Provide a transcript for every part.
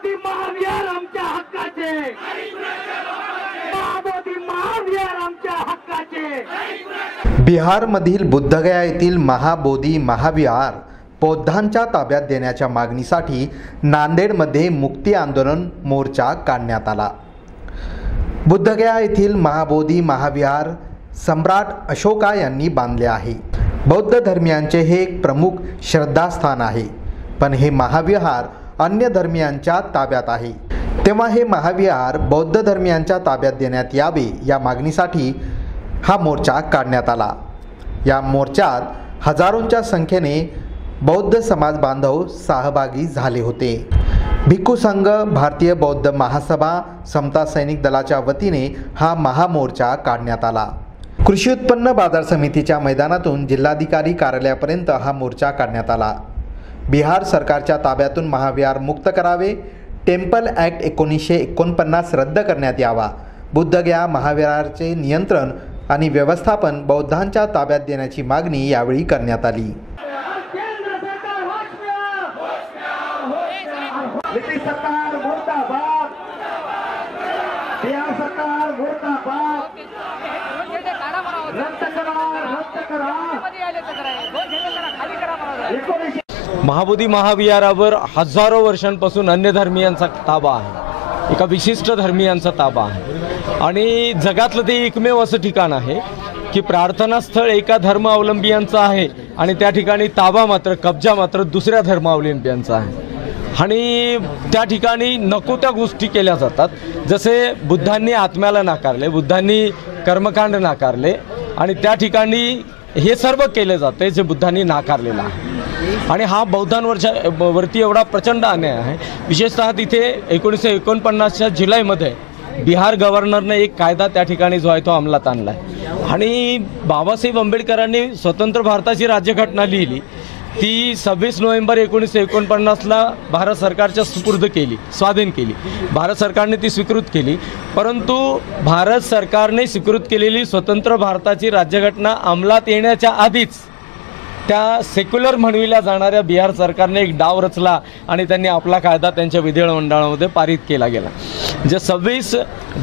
महाबोधी महाविहार आमच्या हक्काचे, महाबोधी महाविहार आमच्या हक्काचे। बिहारमधील बुद्धगया येथील महाबोधी महाविहार बौद्धांच्या ताब्यात देण्याच्या मागणीसाठी नांदेडमध्ये मुक्ती आंदोलन मोर्चा काढण्यात आला। बुद्धगया येथील महाबोधी महाविहार सम्राट अशोका यांनी बांधले आहे। बौद्ध धर्मियांचे हे एक प्रमुख श्रद्धास्थान आहे, पण हे महाविहार अन्य धर्मियांच्या ताब्यात आहे। तेव्हा हे महाविहार बौद्ध धर्मियांच्या ताब्यात देण्यात यावे या मागणीसाठी हा मोर्चा काढण्यात आला। या मोर्चात हजारोंच्या संख्येने बौद्ध समाज बांधव सहभागी झाले होते। भिक्खू संघ, भारतीय बौद्ध महासभा, समता सैनिक दलाच्या वतीने हा महामोर्चा काढण्यात आला। कृषी उत्पन्न बाजार समितीच्या मैदानातून जिल्हाधिकारी कार्यालयापर्यंत हा मोर्चा काढण्यात आला। बिहार सरकारच्या ताब्यातून महाविहार मुक्त करावे, टेम्पल ॲक्ट 1949 रद्द करण्यात यावा, बुद्धगया महाविहाराचे नियंत्रण आणि व्यवस्थापन बौद्धांच्या ताब्यात देण्याची मागणी यावेळी करण्यात आली। सरकार मुर्दाबाद, बिहार सरकार मुर्दाबाद, रद्द करा। महाबोधी महाविहारावर हजारो वर्षांपासून अन्य धर्मियांचा ताबा आहे, एका विशिष्ट धर्मियांचा ताबा आहे आणि जगातलं ते एकमेव असं ठिकाण आहे की प्रार्थनास्थळ एका धर्मावलंबियांचा आहे आणि त्या ठिकाणी ताबा मात्र, कब्जा मात्र दुसऱ्या धर्मावलंबियांचा आहे। आणि त्या ठिकाणी नको त्या गोष्टी केल्या जातात, जसे बुद्धांनी आत्म्याला नाकारले, बुद्धांनी कर्मकांड नाकारले आणि त्या ठिकाणी हे सर्व केले जाते जे बुद्धांनी नाकारलेलं आहे। आणि हा बौद्धांवरती एवढा प्रचंड अन्याय आहे। विशेषतः तिथे 1949च्या जुलैमध्ये बिहार गव्हर्नरने एक कायदा त्या ठिकाणी जो आहे तो अंमलात आणला आहे आणि बाबासाहेब आंबेडकरांनी स्वतंत्र भारताची राज्यघटना लिहिली, ती 26 नोव्हेंबर 1949ला भारत सरकारच्या सुपूर्द केली, स्वाधीन केली। भारत सरकारने ती स्वीकृत केली, परंतु भारत सरकारने स्वीकृत केलेली स्वतंत्र भारताची राज्यघटना अंमलात येण्याच्या आधीच त्या सेक्युलर म्हणविल्या जाणाऱ्या बिहार सरकारने एक डाव रचला आणि त्यांनी आपला कायदा त्यांच्या विधिमंडळामध्ये पारित केला गेला। जे 26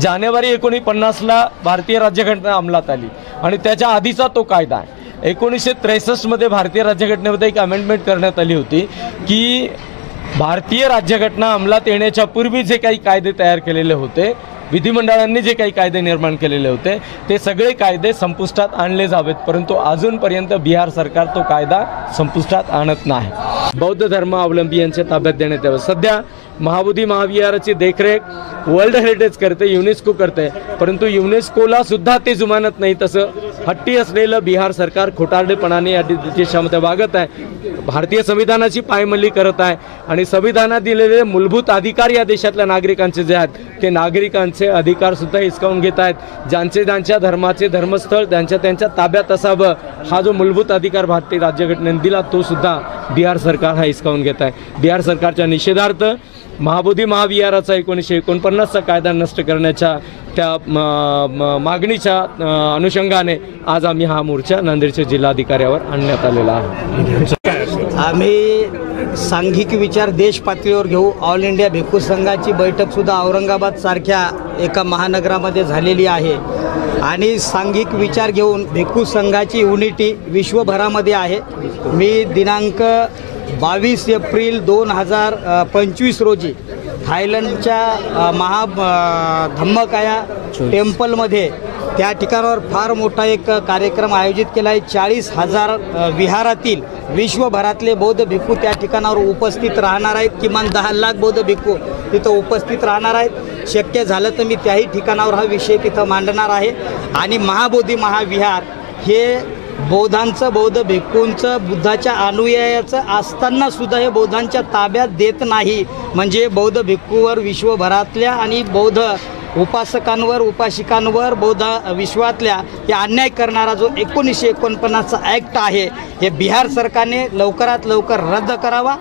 जानेवारी 1950ला भारतीय राज्यघटना अंमलात आली आणि त्याच्या आधीचा तो कायदा आहे। 1963मध्ये भारतीय राज्यघटनेमध्ये एक अमेंडमेंट करण्यात आली होती की भारतीय राज्यघटना अंमलात येण्याच्या पूर्वी जे काही कायदे तयार केलेले होते, विधिमंडळांनी जे काही कायदे निर्माण केलेले होते, ते सगळे कायदे संपुष्टात आणले जावेत, परंतु अजूनपर्यंत बिहार सरकार तो कायदा संपुष्टात आणत नाही। बौद्ध धर्मावलंबियांच्या ताब्यात देण्यात यावं। सध्या महाबोधी महाविहाराची देखरेख वर्ल्ड हेरिटेज करते, युनेस्को करते, परंतु युनेस्कोला सुद्धा ते जुमानत नाही। तसं हट्टी असलेलं बिहार सरकार खोटारडेपणाने या देशामध्ये वागत आहे, भारतीय संविधानाची पायमल्ली करत आहे आणि संविधानात दिलेले मूलभूत अधिकार या देशातल्या नागरिकांचे जे आहेत ते नागरिकांचे अधिकार सुद्धा हिसकावून घेत आहेत। ज्यांचे त्यांच्या धर्माचे धर्मस्थळ त्यांच्या ताब्यात असावं हा जो मूलभूत अधिकार भारतीय राज्यघटनेने दिला तो सुद्धा बिहार सरकार हा हिसकावून घेत आहे। बिहार सरकारच्या निषेधार्थ महाबोधी महाविहाराचा 1949चा कायदा नष्ट करण्याच्या त्या मागणीच्या अनुषंगाने आज आम्ही हा मोर्चा नांदेडच्या जिल्हाधिकाऱ्यावर आणण्यात आलेला आहे। आम्ही सांघिक विचार देश पातळीवर घेऊ। ऑल इंडिया भिक्खू संघाची बैठकसुद्धा औरंगाबाद सारख्या एका महानगरामध्ये झालेली आहे आणि सांघिक विचार घेऊन भिक्खू संघाची युनिटी विश्वभरामध्ये आहे। मी दिनांक 22 एप्रिल 2025 रोजी थायलंडच्या धम्मकाया टेम्पलमध्ये त्या ठिकाणावर फार मोठा एक कार्यक्रम आयोजित केला आहे। 40,000 विहारातील विश्वभरातले बौद्ध भिक्खू त्या ठिकाणावर उपस्थित राहणार आहेत। किमान 10 लाख बौद्ध भिक्खू तिथं उपस्थित राहणार आहेत। शक्य झालं तर मी त्याही ठिकाणावर हा विषय तिथं मांडणार आहे आणि महाबोधी महाविहार हे बौद्धांचं, बौद्ध भिक्खूंचं, बुद्धाच्या अनुयायाचं असताना सुद्धा हे बौद्धांच्या ताब्यात देत नाही, म्हणजे बौद्ध भिक्खूवर विश्वभरातल्या आणि बौद्ध उपासकांवर, उपासिकांवर, बौद्ध विश्वातल्या हे अन्याय करणारा जो 1949चा ॲक्ट आहे हे बिहार सरकारने लवकरात लवकर रद्द करावा